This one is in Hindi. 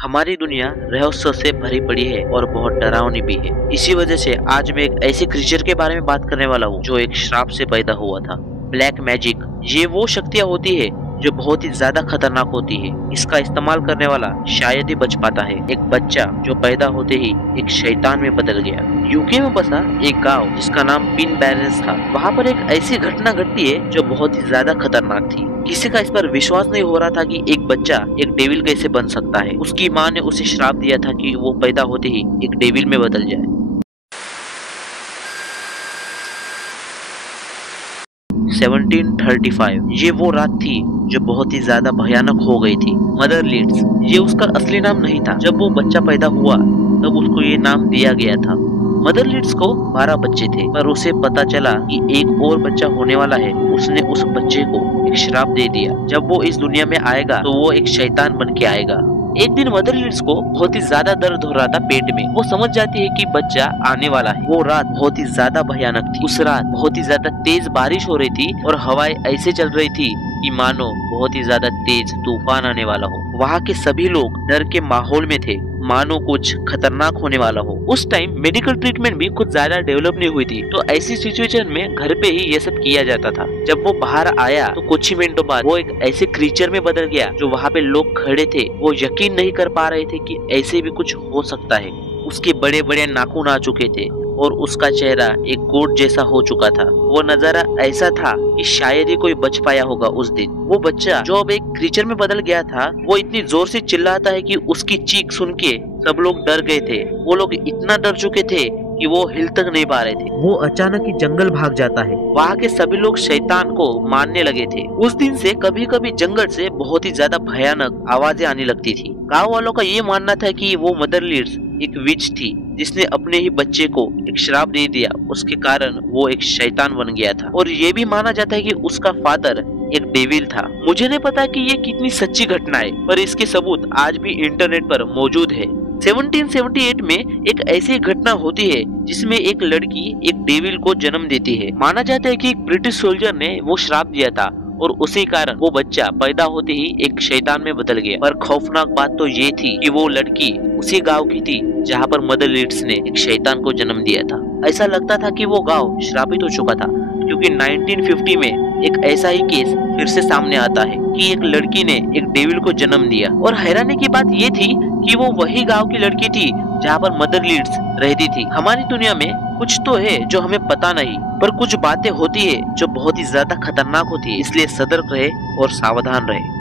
हमारी दुनिया रहस्य से भरी पड़ी है और बहुत डरावनी भी है। इसी वजह से आज मैं एक ऐसे क्रीचर के बारे में बात करने वाला हूँ जो एक श्राप से पैदा हुआ था। Black magic. ये वो शक्तियाँ होती है जो बहुत ही ज्यादा खतरनाक होती है। इसका इस्तेमाल करने वाला शायद ही बच पाता है। एक बच्चा जो पैदा होते ही एक शैतान में बदल गया। यूके में बसा एक गांव जिसका नाम पिन बैरेंस था। वहाँ पर एक ऐसी घटना घटती है जो बहुत ही ज्यादा खतरनाक थी। किसी का इस पर विश्वास नहीं हो रहा था कि एक बच्चा एक डेविल कैसे बन सकता है। उसकी माँ ने उसे श्राप दिया था कि वो पैदा होते ही एक डेविल में बदल जाए। 1735 ये वो रात थी जो बहुत ही ज्यादा भयानक हो गई थी। मदर लीड्स ये उसका असली नाम नहीं था। जब वो बच्चा पैदा हुआ तब उसको ये नाम दिया गया था। मदर लीड्स को 12 बच्चे थे, पर उसे पता चला कि एक और बच्चा होने वाला है। उसने उस बच्चे को एक श्राप दे दिया। जब वो इस दुनिया में आएगा तो वो एक शैतान बन के आएगा। एक दिन मदर लीड्स को बहुत ही ज्यादा दर्द हो रहा था पेट में। वो समझ जाती है कि बच्चा आने वाला है। वो रात बहुत ही ज्यादा भयानक थी। उस रात बहुत ही ज्यादा तेज बारिश हो रही थी और हवाएं ऐसे चल रही थी कि मानो बहुत ही ज्यादा तेज तूफान आने वाला हो। वहाँ के सभी लोग डर के माहौल में थे, मानो कुछ खतरनाक होने वाला हो। उस टाइम मेडिकल ट्रीटमेंट भी कुछ ज्यादा डेवलप नहीं हुई थी, तो ऐसी सिचुएशन में घर पे ही ये सब किया जाता था। जब वो बाहर आया तो कुछ ही मिनटों बाद वो एक ऐसे क्रीचर में बदल गया जो वहाँ पे लोग खड़े थे वो यकीन नहीं कर पा रहे थे कि ऐसे भी कुछ हो सकता है। उसके बड़े बड़े नाखून आ चुके थे और उसका चेहरा एक गोट जैसा हो चुका था। वो नजारा ऐसा था कि शायद ही कोई बच पाया होगा उस दिन। वो बच्चा जो अब एक क्रीचर में बदल गया था वो इतनी जोर से चिल्लाता है कि उसकी चीख सुन के सब लोग डर गए थे। वो लोग इतना डर चुके थे कि वो हिल तक नहीं पा रहे थे। वो अचानक ही जंगल भाग जाता है। वहाँ के सभी लोग शैतान को मानने लगे थे। उस दिन से कभी कभी जंगल से बहुत ही ज्यादा भयानक आवाजें आने लगती थी। गाँव वालों का ये मानना था कि वो मदर लीड्स एक विच थी जिसने अपने ही बच्चे को एक श्राप दे दिया। उसके कारण वो एक शैतान बन गया था। और ये भी माना जाता है कि उसका फादर एक डेविल था। मुझे नहीं पता कि ये कितनी सच्ची घटना है, पर इसके सबूत आज भी इंटरनेट पर मौजूद है। 1778 में एक ऐसी घटना होती है जिसमें एक लड़की एक डेविल को जन्म देती है। माना जाता है कि एक ब्रिटिश सोल्जर ने वो श्राप दिया था और उसी कारण वो बच्चा पैदा होते ही एक शैतान में बदल गया। पर खौफनाक बात तो ये थी कि वो लड़की उसी गांव की थी जहां पर मदर लीड्स ने एक शैतान को जन्म दिया था। ऐसा लगता था कि वो गांव श्रापित हो चुका था, क्योंकि 1950 में एक ऐसा ही केस फिर से सामने आता है कि एक लड़की ने एक डेविल को जन्म दिया। और हैरानी की बात ये थी कि वो वही गांव की लड़की थी जहाँ पर मदर लीड्स रहती थी। हमारी दुनिया में कुछ तो है जो हमें पता नहीं, पर कुछ बातें होती है जो बहुत ही ज्यादा खतरनाक होती है। इसलिए सतर्क रहे और सावधान रहे।